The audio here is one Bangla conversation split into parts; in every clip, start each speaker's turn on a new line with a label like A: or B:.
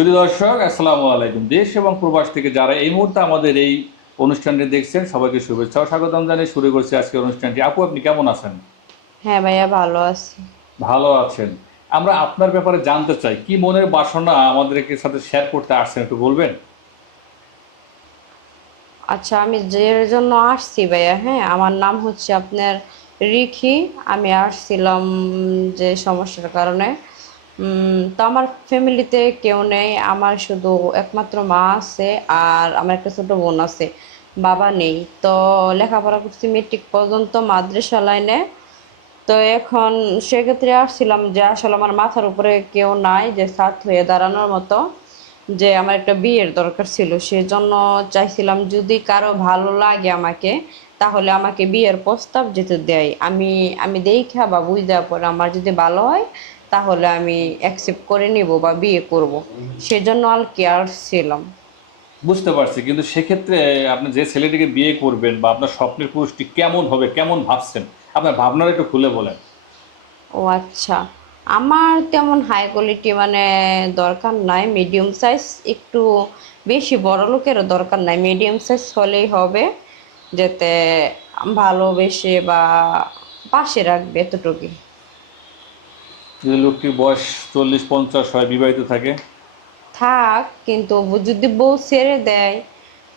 A: শুধু দর্শক আসসালামু আলাইকুম। দেশ এবং প্রবাস থেকে যারা এই মুহূর্তে আমাদের এই অনুষ্ঠানটি দেখছেন সবাইকে শুভেচ্ছা ও স্বাগতম জানিয়ে শুরু করছি আজকের অনুষ্ঠানটি। আপু আপনি কেমন আছেন?
B: হ্যাঁ ভাইয়া ভালো আছি।
A: ভালো আছেন। আমরা আপনার ব্যাপারে জানতে চাই কি মনের বাসনা আমাদেরকে সাথে শেয়ার করতে আসছেন একটু বলবেন?
B: আচ্ছা আমি যে জন্য আসছি ভাইয়া হ্যাঁ আমার নাম হচ্ছে আপনার রিখি আমি আসছিলাম যে সমস্যার কারণে। তো আমার ফ্যামিলিতে কেউ নেই। আমার শুধু একমাত্র মা আছে আর আমার একটা ছোট বোন আছে, বাবা নেই। তো লেখাপড়া করছি মেট্রিক পর্যন্ত মাদ্রাসা লাইনে তো এখন সেক্ষেত্রে আসছিলাম যে আসলে আমার মাথার উপরে কেউ নাই যে সাথ হয়ে দাঁড়ানোর মতো। যে আমার একটা বিয়ের দরকার ছিল সেজন্য চাইছিলাম যদি কারও ভালো লাগে আমাকে তাহলে আমাকে বিয়ের প্রস্তাব যেতে দেয়। আমি আমি দেখা বা বুঝতে পরে আমার যদি ভালো হয় তাহলে আমি অ্যাকসেপ্ট করে নিব বা বিয়ে করব। সেজন্য আর কি আসছিলাম
A: বুঝতে পারছি কিন্তু সেক্ষেত্রে আপনি যে ছেলেটিকে বিয়ে করবেন বা আপনার স্বপ্নের পুরুষটি কেমন হবে কেমন ভাবছেন? আপনার ভাবনাটা একটু খুলে বলেন।
B: ও আচ্ছা। আমার তেমন হাই কোয়ালিটি মানে দরকার নাই মিডিয়াম সাইজ একটু বেশি বড় লোকেরও দরকার নাই। মিডিয়াম সাইজ হলেই হবে যাতে ভালোবেসে বা পাশে রাখবে এতটুকুই।
A: যদি লোকটির বয়স চল্লিশ পঞ্চাশ হয় বিবাহিত থাকে?
B: থাক কিন্তু যদি বউ ছেড়ে দেয়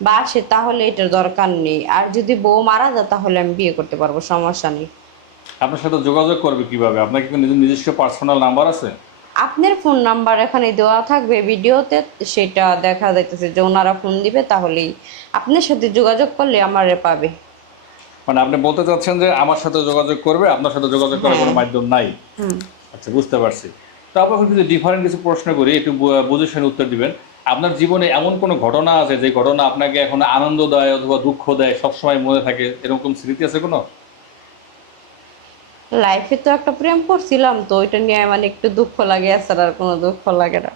B: বা আসে তাহলে এটার দরকার নেই। আর যদি বউ মারা যায় তাহলে আমি বিয়ে করতে পারব সমস্যা নেই।
A: আপনার সাথে যোগাযোগ করবে কীভাবে? আপনার কি নিজস্ব পার্সোনাল নাম্বার আছে?
B: আপনার ফোন নাম্বার এখানে দেওয়া থাকবে ভিডিওতে সেটা দেখা যাইতেছে যে ওনারা ফোন দিবে তাহলেই আপনার সাথে যোগাযোগ করলে আমারে পাবে।
A: মানে আপনি বলতে চাচ্ছেন যে আমার সাথে যোগাযোগ করবে আপনার সাথে যোগাযোগ করার কোনো মাধ্যম নাই? আচ্ছা বুঝতে পারছি। তো আপনার যদি ডিফারেন্ট কিছু প্রশ্ন করি একটু বুঝে শুনে উত্তর দিবেন। আপনার জীবনে এমন কোনো ঘটনা আছে যে ঘটনা আপনাকে এখন আনন্দ দেয় অথবা দুঃখ দেয় সবসময় মনে থাকে? এরকম স্মৃতি আছে কোনো?
B: লাইফে তো একটা প্রেম করছিলাম তো, ওইটা নিয়ে মানে একটু দুঃখ লাগে আর কোনো দুঃখ লাগে না।